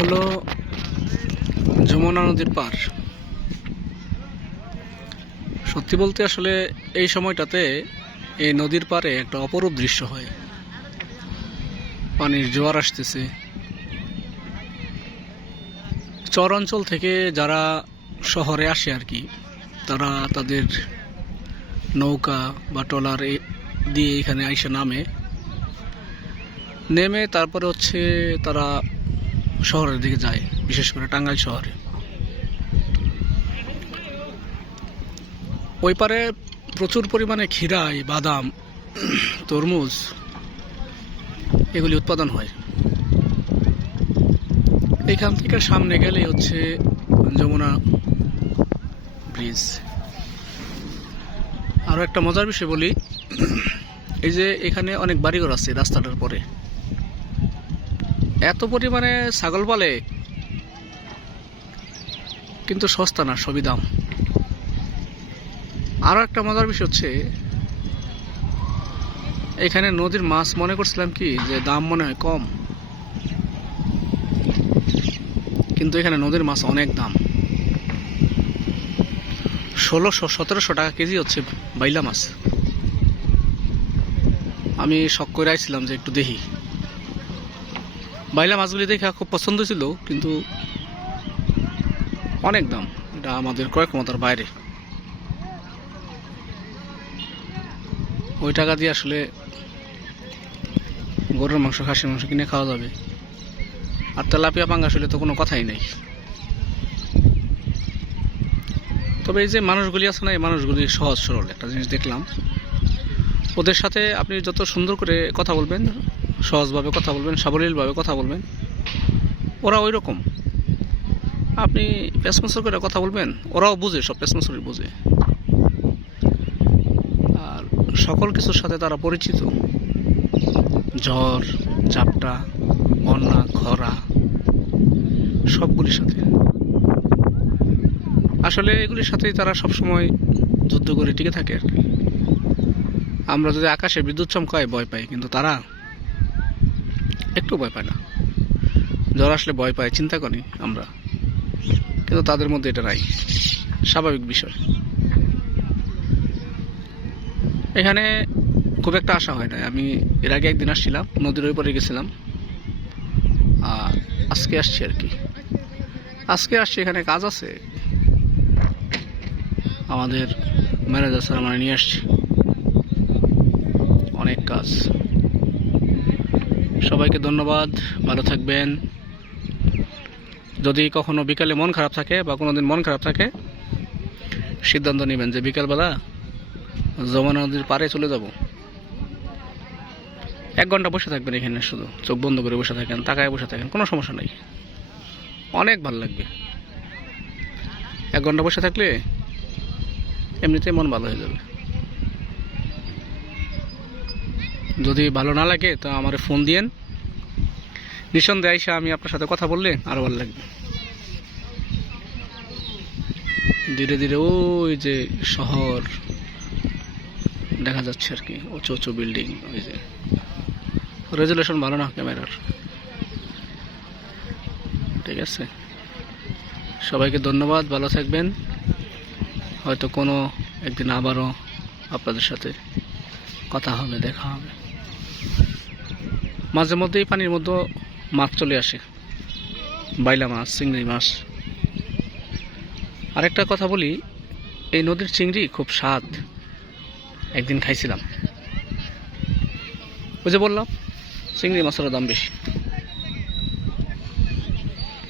হলো যমুনা নদীর পার। সত্যি বলতে আসলে এই সময়টাতে এই নদীর পাড়ে একটা অপরূপ দৃশ্য হয়। পানির জোয়ার আসতেছে। চর অঞ্চল থেকে যারা শহরে আসে আর কি, তারা তাদের নৌকা বা ট্রলার দিয়ে এখানে আইসা নেমে তারপরে তারা শহরের দিকে যায়, বিশেষ করে টাঙ্গাইল শহরে। ওই পারে প্রচুর পরিমাণে খিরাই, বাদাম, তরমুজ এগুলি উৎপাদন হয়। এখান থেকে সামনে গেলেই যমুনা ব্রিজ। আরো একটা মজার বিষয় বলি, এই যে এখানে অনেক বাড়িঘর আছে রাস্তাটার পরে, এত পরিমাণে ছাগল পালে, কিন্তু সস্তা না, সবই দাম। আরো একটা মজার বিষয় এখানে নদীর মাছ মনে করছিলাম কি যে দাম মনে হয় কম, কিন্তু এখানে নদীর মাছ অনেক দাম। 1600-1700 টাকা কেজি বাইলা মাছ। আমি শখ করে আইছিলাম যে একটু দেখি। বাইলা মাছগুলি দেখে খুব পছন্দ ছিল, কিন্তু অনেক দাম। এটা আমাদের ক্রয় ক্ষমতার বাইরে। ওই টাকা দিয়ে আসলে গরুর মাংস, খাসির মাংস কিনে খাওয়া যাবে। আর তেলাপিয়া পাঙ্গাস হলে তো কোনো কথাই নেই। তবে এই যে মানুষগুলি আছে না, এই মানুষগুলি সহজ সরল। একটা জিনিস দেখলাম, ওদের সাথে আপনি যত সুন্দর করে কথা বলবেন, সহজভাবে কথা বলবেন, সাবলীলভাবে কথা বলবেন, ওরা ওই রকম। আপনি পেঁচমচর করে কথা বলবেন, ওরাও বুঝে, সব পেঁচমচরই বুঝে। আর সকল কিছুর সাথে তারা পরিচিত। ঝড়, ঝাপটা, বন্যা, খরা, সবগুলির সাথে। আসলে এগুলির সাথেই তারা সবসময় যুদ্ধ করে টিকে থাকে আর কি। আমরা যদি আকাশে বিদ্যুৎ চমকায় ভয় পাই, কিন্তু তারা একটু ভয় পায় না। ঝড় আসলে ভয় পায়, চিন্তা করি আমরা, কিন্তু তাদের মধ্যে এটা নাই, স্বাভাবিক বিষয়। এখানে খুব একটা আশা হয় না। আমি এর আগে একদিন আসছিলাম, নদীর ওই পারে গেছিলাম, আর আজকে আসছি আর কি। আজকে আসছি, এখানে কাজ আছে, আমাদের ম্যানেজার স্যার আমরা নিয়ে আসছি, অনেক কাজ। সবাইকে ধন্যবাদ, ভালো থাকবেন। যদি কখনো বিকালে মন খারাপ থাকে বা কোনোদিন মন খারাপ থাকে, সিদ্ধান্ত নেবেন যে বিকালবেলা যমুনা নদীর পাড়ে চলে যাব। 1 ঘন্টা বসে থাকবেন এখানে, শুধু চোখ বন্ধ করে বসে থাকেন, তাকায় বসে থাকেন, কোনো সমস্যা নেই, অনেক ভালো লাগবে। 1 ঘন্টা বসে থাকলে এমনিতেই মন ভালো হয়ে যাবে। যদি ভালো না লাগে তো আমার ফোন দিয়েন, নিঃসন্দেহে আইসা আমি আপনার সাথে কথা বললে আরো ভালো লাগবে। ধীরে ধীরে ওই যে শহর দেখা যাচ্ছে আর কি, উঁচু উঁচু বিল্ডিং। ওই যে রেজুলেশন ভালো না ক্যামেরার। ঠিক আছে, সবাইকে ধন্যবাদ, ভালো থাকবেন। হয়তো কোনো একদিন আবারও আপনাদের সাথে কথা হবে, দেখা হবে। মাঝে মধ্যেই পানির মধ্যে মাছ চলে আসে, বাইলা মাছ, চিংড়ি মাছ। আরেকটা কথা বলি, এই নদীর চিংড়ি খুব স্বাদ। একদিন খাইছিলাম, ওই যে বললাম চিংড়ি মাছের দাম বেশি।